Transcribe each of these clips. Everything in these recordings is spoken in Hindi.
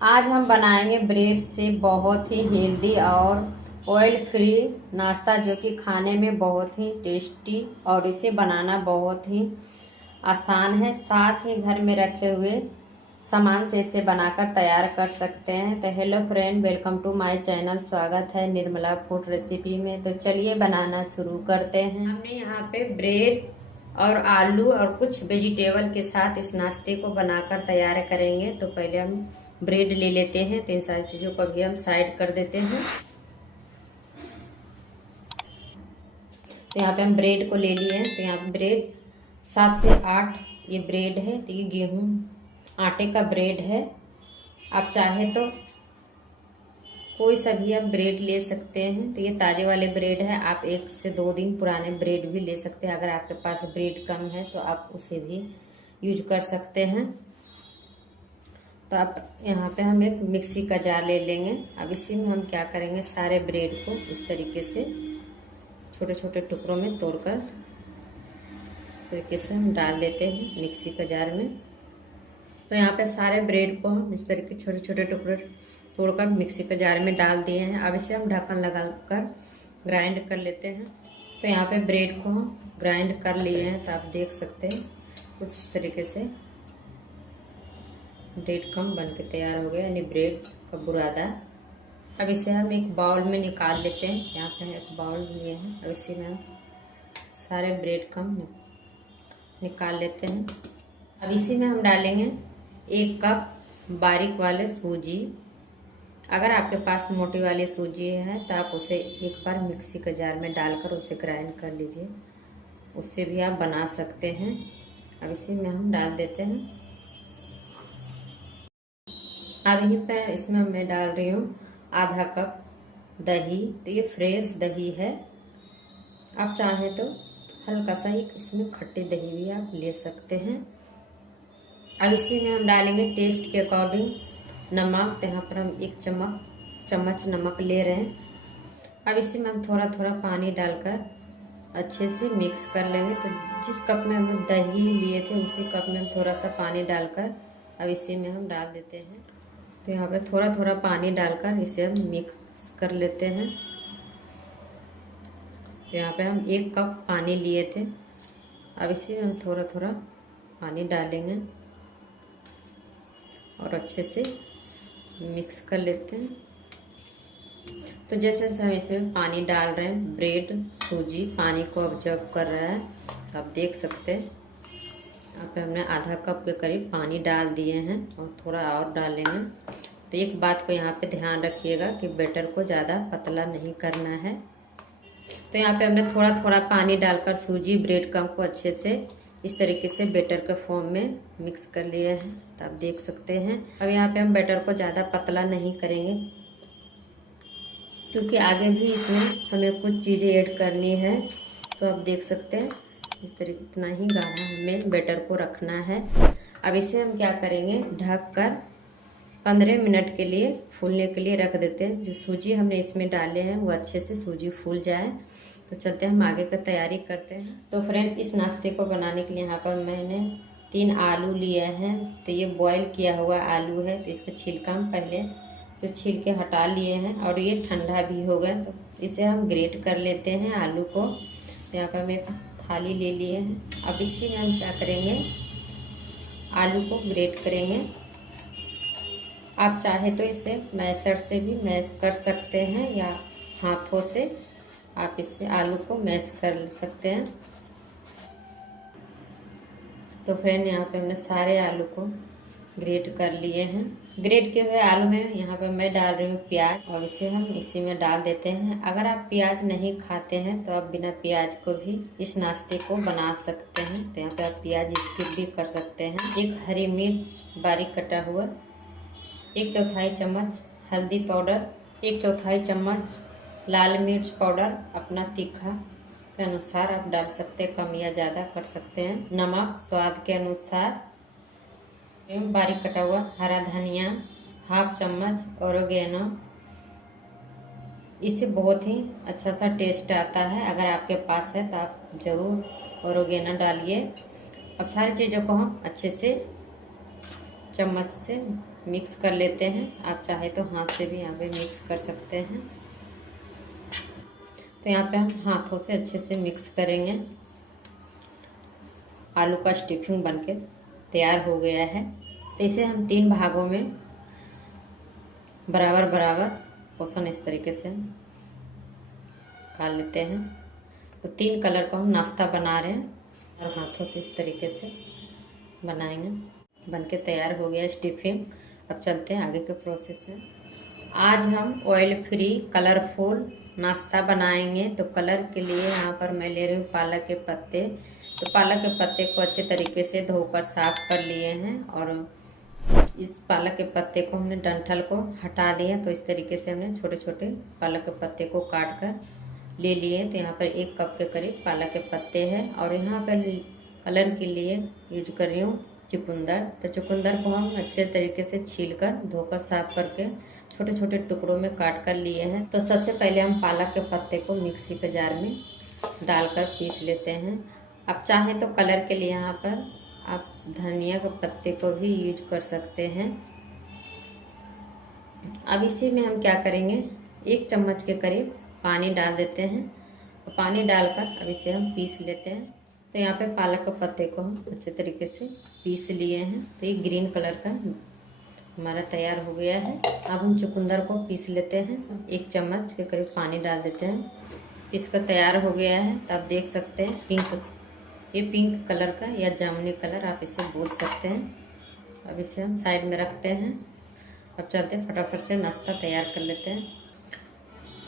आज हम बनाएंगे ब्रेड से बहुत ही हेल्दी और ऑयल फ्री नाश्ता, जो कि खाने में बहुत ही टेस्टी और इसे बनाना बहुत ही आसान है। साथ ही घर में रखे हुए सामान से इसे बनाकर तैयार कर सकते हैं। तो hello friend, welcome to my channel. स्वागत है निर्मला फूड रेसिपी में। तो चलिए बनाना शुरू करते हैं। हमने यहाँ पे ब्रेड और आलू और कुछ वेजिटेबल के साथ इस नाश्ते को बनाकर तैयार करेंगे। तो पहले हम ब्रेड ले लेते हैं। तो इन सारी चीज़ों को भी हम साइड कर देते हैं। तो यहाँ पे हम ब्रेड को ले लिए हैं। तो यहाँ पे ब्रेड 7 से 8 ये ब्रेड है। तो ये गेहूं आटे का ब्रेड है। आप चाहे तो कोई सा भी आप ब्रेड ले सकते हैं। तो ये ताजे वाले ब्रेड है। आप 1 से 2 दिन पुराने ब्रेड भी ले सकते हैं। अगर आपके पास ब्रेड कम है तो आप उसे भी यूज कर सकते हैं। तो आप यहाँ पे हम एक मिक्सी का जार ले लेंगे। अब इसी में हम क्या करेंगे, सारे ब्रेड को इस तरीके से छोटे छोटे टुकड़ों में तोड़कर तरीके से हम डाल देते हैं मिक्सी का जार में। तो यहाँ पे सारे ब्रेड को हम इस तरीके छोटे छोटे टुकड़े तोड़कर मिक्सी के जार में डाल दिए हैं। अब इसे हम ढक्कन लगाकर ग्राइंड कर लेते हैं। तो यहाँ पे ब्रेड को हम ग्राइंड कर लिए हैं। तो आप देख सकते हैं कुछ इस तरीके से ब्रेड कम बन के तैयार हो गया, यानी ब्रेड का बुरादा। अब इसे हम एक बाउल में निकाल लेते हैं। यहाँ पे हम एक बाउल लिए हैं। अब इसी में हम सारे ब्रेड कम निकाल लेते हैं। अब इसी में हम डालेंगे 1 कप बारीक वाले सूजी। अगर आपके पास मोटी वाली सूजी है तो आप उसे एक बार मिक्सी के जार में डालकर उसे ग्राइंड कर लीजिए, उससे भी आप बना सकते हैं। अब इसी में हम डाल देते हैं। अब यहीं पे इसमें मैं डाल रही हूँ आधा कप दही। तो ये फ्रेश दही है। आप चाहें तो हल्का सा ही इसमें खट्टी दही भी आप ले सकते हैं। अब इसी में हम डालेंगे टेस्ट के अकॉर्डिंग नमक। तो यहाँ पर हम 1 चम्मच नमक ले रहे हैं। अब इसी में हम थोड़ा थोड़ा पानी डालकर अच्छे से मिक्स कर लेंगे। तो जिस कप में हम दही लिए थे उसी कप में हम थोड़ा सा पानी डालकर अब इसी में हम डाल देते हैं। तो यहाँ पे थोड़ा थोड़ा पानी डालकर इसे हम मिक्स कर लेते हैं। तो यहाँ पे हम 1 कप पानी लिए थे। अब इसी में हम थोड़ा थोड़ा पानी डालेंगे और अच्छे से मिक्स कर लेते हैं। तो जैसे जैसे हम इसमें पानी डाल रहे हैं, ब्रेड सूजी पानी को ऑब्जर्व कर रहा है। तो आप देख सकते हैं यहाँ पे हमने आधा कप के करीब पानी डाल दिए हैं और थोड़ा और डालेंगे। तो एक बात को यहाँ पे ध्यान रखिएगा कि बैटर को ज़्यादा पतला नहीं करना है। तो यहाँ पे हमने थोड़ा थोड़ा पानी डालकर सूजी ब्रेड कम को अच्छे से इस तरीके से बैटर के फॉर्म में मिक्स कर लिए हैं। तो आप देख सकते हैं। अब यहाँ पे हम बैटर को ज़्यादा पतला नहीं करेंगे, क्योंकि आगे भी इसमें हमें कुछ चीज़ें ऐड करनी है। तो आप देख सकते हैं इस तरीके इतना ही गाढ़ा हमें बैटर को रखना है। अब इसे हम क्या करेंगे, ढक कर 15 मिनट के लिए फूलने के लिए रख देते हैं। जो सूजी हमने इसमें डाले हैं वो अच्छे से सूजी फूल जाए। तो चलते हैं हम आगे का तैयारी करते हैं। तो फ्रेंड, इस नाश्ते को बनाने के लिए यहाँ पर मैंने 3 आलू लिए हैं। तो ये बॉयल किया हुआ आलू है। तो इसका छिलका हम पहले से छील के हटा लिए हैं और ये ठंडा भी हो गया। तो इसे हम ग्रेट कर लेते हैं आलू को। तो यहाँ पर हम एक थाली ले लिए हैं। अब इसी में हम क्या करेंगे, आलू को ग्रेट करेंगे। आप चाहे तो इसे मैशर से भी मैश कर सकते हैं या हाथों से आप इससे आलू को मैश कर सकते हैं। तो फ्रेंड, यहाँ पे हमने सारे आलू को ग्रेट कर लिए हैं। ग्रेट किए हुए आलू में यहाँ पे मैं डाल रही हूँ प्याज और इसे हम इसी में डाल देते हैं। अगर आप प्याज नहीं खाते हैं तो आप बिना प्याज को भी इस नाश्ते को बना सकते हैं। तो यहाँ पे आप प्याज स्किप भी कर सकते हैं। 1 हरी मिर्च बारीक कटा हुआ, 1/4 चम्मच हल्दी पाउडर, 1/4 चम्मच लाल मिर्च पाउडर। अपना तीखा के अनुसार आप डाल सकते हैं, कम या ज़्यादा कर सकते हैं। नमक स्वाद के अनुसार। बारीक कटा हुआ हरा धनिया, 1/2 चम्मच ओरिगेनो। इससे बहुत ही अच्छा सा टेस्ट आता है। अगर आपके पास है तो आप ज़रूर ओरिगेनो डालिए। अब सारी चीज़ों को हम अच्छे से चम्मच से मिक्स कर लेते हैं। आप चाहे तो हाथ से भी यहाँ पे मिक्स कर सकते हैं। तो यहाँ पे हम हाथों से अच्छे से मिक्स करेंगे। आलू का स्टफिंग बनके तैयार हो गया है। तो इसे हम 3 भागों में बराबर बराबर पोर्शन इस तरीके से निकाल लेते हैं। तो 3 कलर का हम नाश्ता बना रहे हैं और हाथों से इस तरीके से बनाएंगे। बनके तैयार हो गया स्टफिंग। अब चलते हैं आगे के प्रोसेस में। आज हम ऑयल फ्री कलरफुल नाश्ता बनाएंगे। तो कलर के लिए यहाँ पर मैं ले रही हूँ पालक के पत्ते। तो पालक के पत्ते को अच्छे तरीके से धोकर साफ कर लिए हैं और इस पालक के पत्ते को हमने डंठल को हटा दिया। तो इस तरीके से हमने छोटे छोटे पालक के पत्ते को काट कर ले लिए। तो यहाँ पर 1 कप के करीब पालक के पत्ते हैं और यहाँ पर कलर के लिए यूज कर रही हूँ चुकंदर। तो चुकंदर को हम अच्छे तरीके से छीलकर धोकर साफ करके छोटे छोटे टुकड़ों में काट कर लिए हैं। तो सबसे पहले हम पालक के पत्ते को मिक्सी के जार में डालकर पीस लेते हैं। आप चाहें तो कलर के लिए यहाँ पर आप धनिया के पत्ते को भी यूज कर सकते हैं। अब इसी में हम क्या करेंगे, 1 चम्मच के करीब पानी डाल देते हैं और पानी डालकर अब इसे हम पीस लेते हैं। तो यहाँ पे पालक के पत्ते को हम अच्छे तरीके से पीस लिए हैं। तो ये ग्रीन कलर का हमारा तैयार हो गया है। अब हम चुकंदर को पीस लेते हैं। 1 चम्मच के करीब पानी डाल देते हैं। इसका तैयार हो गया है। तो आप देख सकते हैं ये पिंक कलर का या जामुनी कलर आप इसे बोल सकते हैं। अब इसे हम साइड में रखते हैं। अब चलते हैं फटाफट से नाश्ता तैयार कर लेते हैं।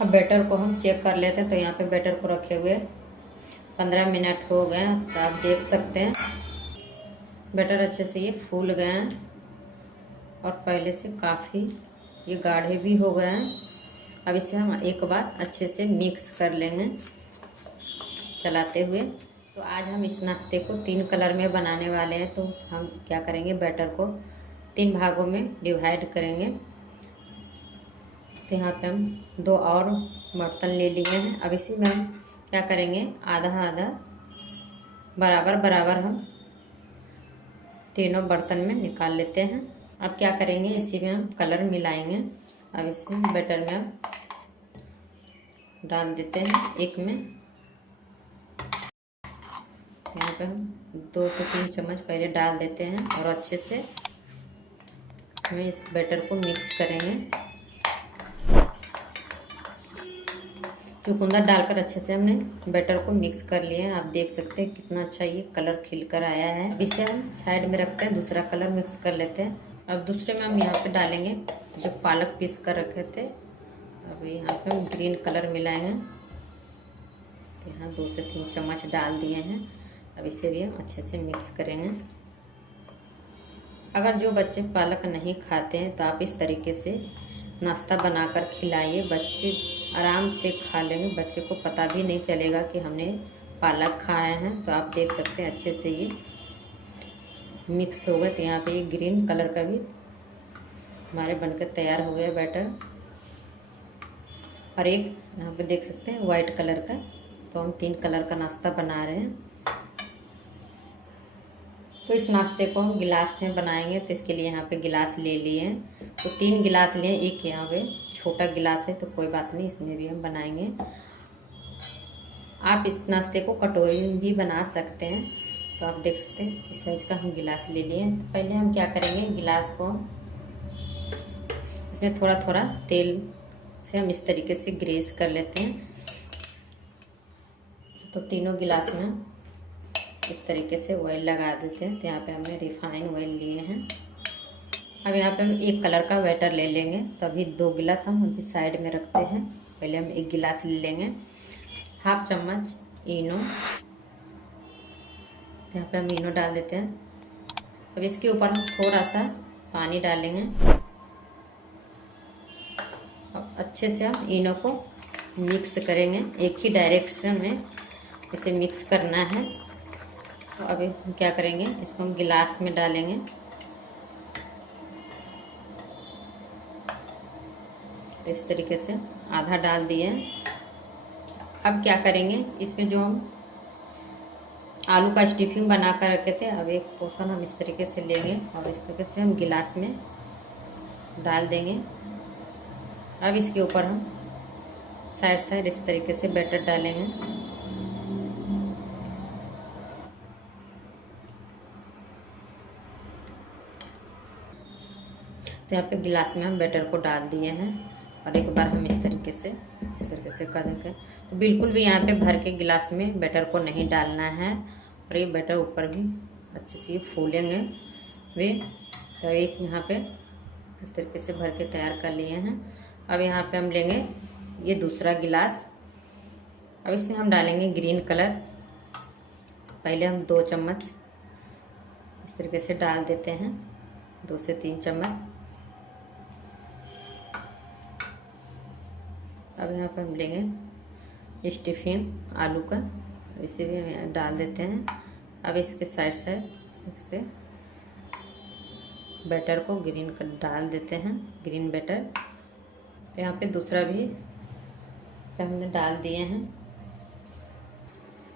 अब बैटर को हम चेक कर लेते हैं। तो यहाँ पे बैटर को रखे हुए 15 मिनट हो गए। तो आप देख सकते हैं बैटर अच्छे से ये फूल गए हैं और पहले से काफ़ी ये गाढ़े भी हो गए हैं। अब इसे हम एक बार अच्छे से मिक्स कर लेंगे चलाते हुए। तो आज हम इस नाश्ते को 3 कलर में बनाने वाले हैं। तो हम क्या करेंगे, बैटर को 3 भागों में डिवाइड करेंगे। तो यहाँ पे हम 2 और बर्तन ले लिए हैं। अब इसी में हम क्या करेंगे, आधा आधा बराबर बराबर हम तीनों बर्तन में निकाल लेते हैं। अब क्या करेंगे, इसी में हम कलर मिलाएंगे। अब इसे बैटर में हम डाल देते हैं। एक में यहाँ पे हम 2 से 3 चम्मच पहले डाल देते हैं और अच्छे से हम इस बैटर को मिक्स करेंगे। चुकंदर डालकर अच्छे से हमने बैटर को मिक्स कर लिया है। आप देख सकते हैं कितना अच्छा ये कलर खिलकर आया है। अब इसे हम साइड में रखते हैं, दूसरा कलर मिक्स कर लेते हैं। अब दूसरे में हम यहाँ पे डालेंगे जो पालक पीस कर रखे थे। अब यहाँ पे हम ग्रीन कलर मिलाएंगे। तो यहाँ 2 से 3 चम्मच डाल दिए हैं। अब इसे भी हम अच्छे से मिक्स करेंगे। अगर जो बच्चे पालक नहीं खाते हैं तो आप इस तरीके से नाश्ता बनाकर खिलाइए, बच्चे आराम से खा लेंगे। बच्चे को पता भी नहीं चलेगा कि हमने पालक खाए हैं। तो आप देख सकते हैं अच्छे से ये मिक्स हो गए। तो यहाँ पे ये ग्रीन कलर का भी हमारे बनकर तैयार हो गया बैटर। और एक यहाँ पे देख सकते हैं वाइट कलर का। तो हम 3 कलर का नाश्ता बना रहे हैं। तो इस नाश्ते को हम गिलास में बनाएंगे। तो इसके लिए यहाँ पे गिलास ले लिए हैं। तो 3 गिलास लिए, एक यहाँ पे छोटा गिलास है तो कोई बात नहीं, इसमें भी हम बनाएंगे। आप इस नाश्ते को कटोरी में भी बना सकते हैं। तो आप देख सकते हैं इस साइज का हम गिलास ले लिए हैं। तो पहले हम क्या करेंगे, गिलास को इसमें थोड़ा थोड़ा तेल से हम इस तरीके से ग्रीस कर लेते हैं। तो तीनों गिलास में इस तरीके से ऑयल लगा देते हैं। तो यहाँ पे हमने रिफाइन ऑयल लिए हैं। अब यहाँ पे हम 1 कलर का बैटर ले लेंगे। तो अभी 2 गिलास हम अभी साइड में रखते हैं। पहले हम 1 गिलास ले लेंगे। 1/2 चम्मच इनो, तो यहाँ पे हम इनो डाल देते हैं। अब इसके ऊपर हम थोड़ा सा पानी डालेंगे। अब अच्छे से हम इनो को मिक्स करेंगे, एक ही डायरेक्शन में इसे मिक्स करना है। तो अभी हम क्या करेंगे, इसको हम गिलास में डालेंगे। तो इस तरीके से आधा डाल दिए। अब क्या करेंगे, इसमें जो हम आलू का स्टफिंग बना कर रखे थे, अब एक पोर्शन हम इस तरीके से लेंगे और इस तरीके से हम गिलास में डाल देंगे। अब इसके ऊपर हम साइड साइड इस तरीके से बैटर डालेंगे। तो यहाँ पे गिलास में हम बैटर को डाल दिए हैं और एक बार हम इस तरीके से कर देंगे। तो बिल्कुल भी यहाँ पे भर के गिलास में बैटर को नहीं डालना है और ये बैटर ऊपर भी अच्छे से फूलेंगे वे। तो एक यहाँ पे इस तरीके से भर के तैयार कर लिए हैं। अब यहाँ पे हम लेंगे ये दूसरा गिलास। अब इसमें हम डालेंगे ग्रीन कलर। पहले हम 2 चम्मच इस तरीके से डाल देते हैं, 2 से 3 चम्मच। अब यहाँ पे हम लेंगे स्टफिंग आलू का, इसे भी हम डाल देते हैं। अब इसके साइड साइड इस तरीके से बैटर को ग्रीन कर डाल देते हैं, ग्रीन बैटर। तो यहाँ पे दूसरा भी हमने डाल दिए हैं।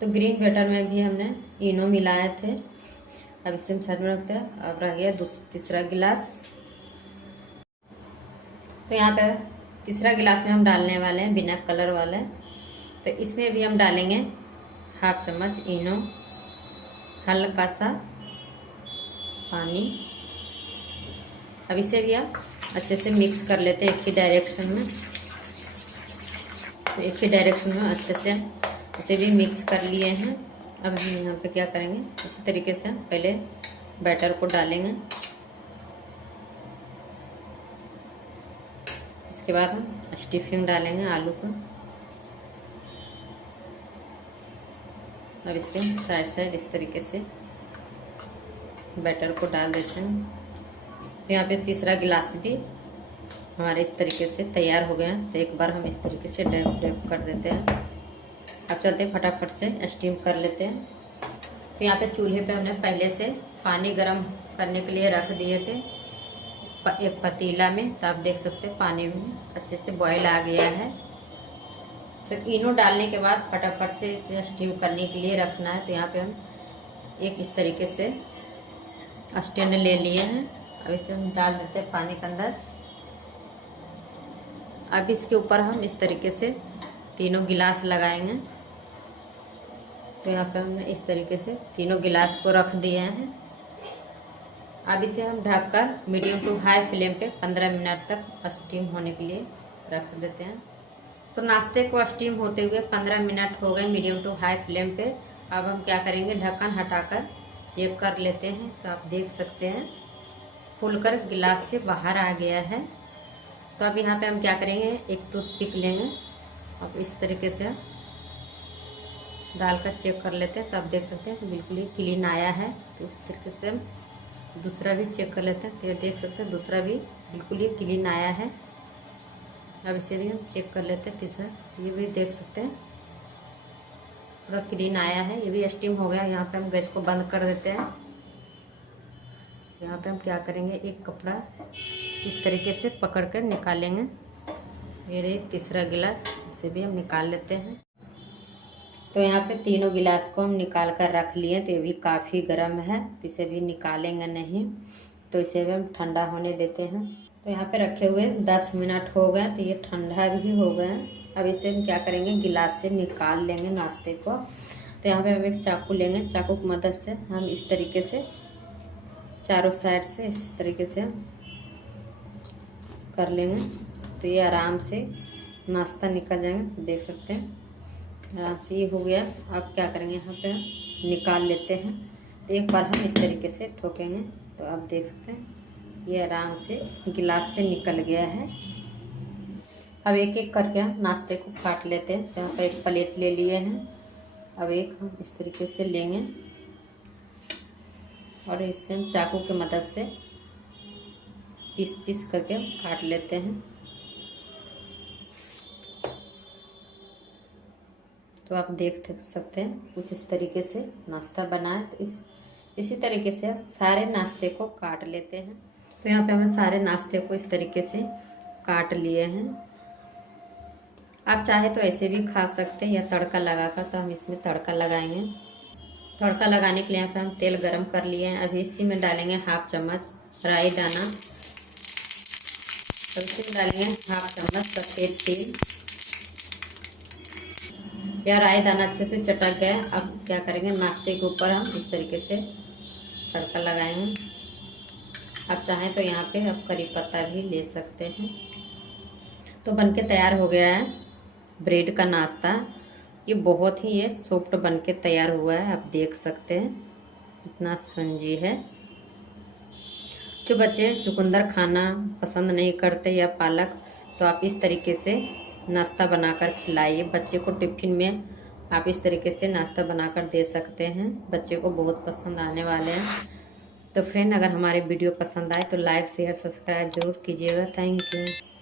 तो ग्रीन बैटर में भी हमने इनो मिलाए थे। अब इसे हम साइड में रखते हैं। अब रह गया तीसरा गिलास। तो यहाँ पे तीसरा गिलास में हम डालने वाले हैं बिना कलर वाले। तो इसमें भी हम डालेंगे 1/2 चम्मच इनो, हल्का सा पानी। अब इसे भी आप अच्छे से मिक्स कर लेते हैं एक ही डायरेक्शन में। तो एक ही डायरेक्शन में अच्छे से इसे भी मिक्स कर लिए हैं। अब हम यहाँ पे क्या करेंगे, इसी तरीके से पहले बैटर को डालेंगे। इसके बाद हम स्टफिंग डालेंगे आलू को। अब इसके साइड साइड इस तरीके से बैटर को डाल देते हैं। तो यहाँ पे तीसरा गिलास भी हमारे इस तरीके से तैयार हो गया। तो एक बार हम इस तरीके से डैप डैप कर देते हैं। अब चलते फटाफट से स्टीम कर लेते हैं। तो यहाँ पे चूल्हे पे हमने पहले से पानी गर्म करने के लिए रख दिए थे एक पतीला में। तो आप देख सकते हैं पानी में अच्छे से बॉयल आ गया है। तो इनो डालने के बाद फटाफट से इसे स्टीम करने के लिए रखना है। तो यहाँ पे हम एक इस तरीके से स्टैंड ले लिए हैं। अब इसे हम डाल देते हैं पानी के अंदर। अब इसके ऊपर हम इस तरीके से तीनों गिलास लगाएंगे। तो यहाँ पे हमने इस तरीके से तीनों गिलास को रख दिए हैं। अब इसे हम ढककर मीडियम टू हाई फ्लेम पे 15 मिनट तक स्टीम होने के लिए रख देते हैं। तो नाश्ते को स्टीम होते हुए 15 मिनट हो गए मीडियम टू हाई फ्लेम पे। अब हम क्या करेंगे, ढक्कन हटाकर चेक कर लेते हैं। तो आप देख सकते हैं फूलकर गिलास से बाहर आ गया है। तो अब यहाँ पे हम क्या करेंगे, एक टूथपिक लेंगे। अब इस तरीके से डालकर चेक कर लेते हैं। तो आप देख सकते हैं बिल्कुल ही क्लीन आया है। तो इस तरीके से हम दूसरा भी चेक कर लेते हैं। तो ये देख सकते हैं दूसरा भी बिल्कुल ही क्लीन आया है। अब इसे भी हम चेक कर लेते हैं। तीसरा ये भी देख सकते हैं पूरा क्लीन आया है, ये भी स्टीम हो गया। यहाँ पे हम गैस को बंद कर देते हैं। यहाँ पे हम क्या करेंगे, एक कपड़ा इस तरीके से पकड़ कर निकालेंगे। ये रही तीसरा गिलास, इसे भी हम निकाल लेते हैं। तो यहाँ पे तीनों गिलास को हम निकाल कर रख लिए। तो ये भी काफ़ी गर्म है, तो इसे भी निकालेंगे नहीं। तो इसे भी हम ठंडा होने देते हैं। तो यहाँ पे रखे हुए 10 मिनट हो गए। तो ये ठंडा भी हो गए। अब इसे हम क्या करेंगे, गिलास से निकाल लेंगे नाश्ते को। तो यहाँ पे हम एक चाकू लेंगे। चाकू की मदद से हम इस तरीके से चारों साइड से इस तरीके से कर लेंगे। तो ये आराम से नाश्ता निकल जाएंगे। तो देख सकते हैं आराम से ये हो गया। अब क्या करेंगे, यहाँ पे हम निकाल लेते हैं। तो एक बार हम इस तरीके से ठोकेंगे। तो आप देख सकते हैं ये आराम से गिलास से निकल गया है। अब एक एक करके हम नाश्ते को काट लेते हैं। तो यहाँ पे एक प्लेट ले लिए हैं। अब एक हम इस तरीके से लेंगे और इसे हम चाकू की मदद से पीस पीस करके काट लेते हैं। तो आप देख सकते हैं कुछ इस तरीके से नाश्ता बना है। तो इसी तरीके से हम सारे नाश्ते को काट लेते हैं। तो यहाँ पे हमने सारे नाश्ते को इस तरीके से काट लिए हैं। आप चाहे तो ऐसे भी खा सकते हैं या तड़का लगाकर। तो हम इसमें तड़का लगाएंगे। तड़का लगाने के लिए यहाँ पे हम तेल गरम कर लिए हैं। अभी इसी में डालेंगे 1/2 चम्मच राई दाना, सबसे डालेंगे 1/2 चम्मच सफ़ेद तेल। यह राई दाना अच्छे से चटक गया। अब क्या करेंगे, नाश्ते के ऊपर हम इस तरीके से तड़का लगाएंगे। आप चाहें तो यहाँ पे आप करी पत्ता भी ले सकते हैं। तो बनके तैयार हो गया है ब्रेड का नाश्ता। ये बहुत ही ये सॉफ्ट बनके तैयार हुआ है, आप देख सकते हैं कितना स्पंजी है। जो बच्चे चुकंदर खाना पसंद नहीं करते या पालक, तो आप इस तरीके से नाश्ता बनाकर खिलाइए बच्चे को। टिफ़िन में आप इस तरीके से नाश्ता बनाकर दे सकते हैं, बच्चे को बहुत पसंद आने वाले हैं। तो फ्रेंड, अगर हमारे वीडियो पसंद आए तो लाइक शेयर सब्सक्राइब जरूर कीजिएगा। Thank you.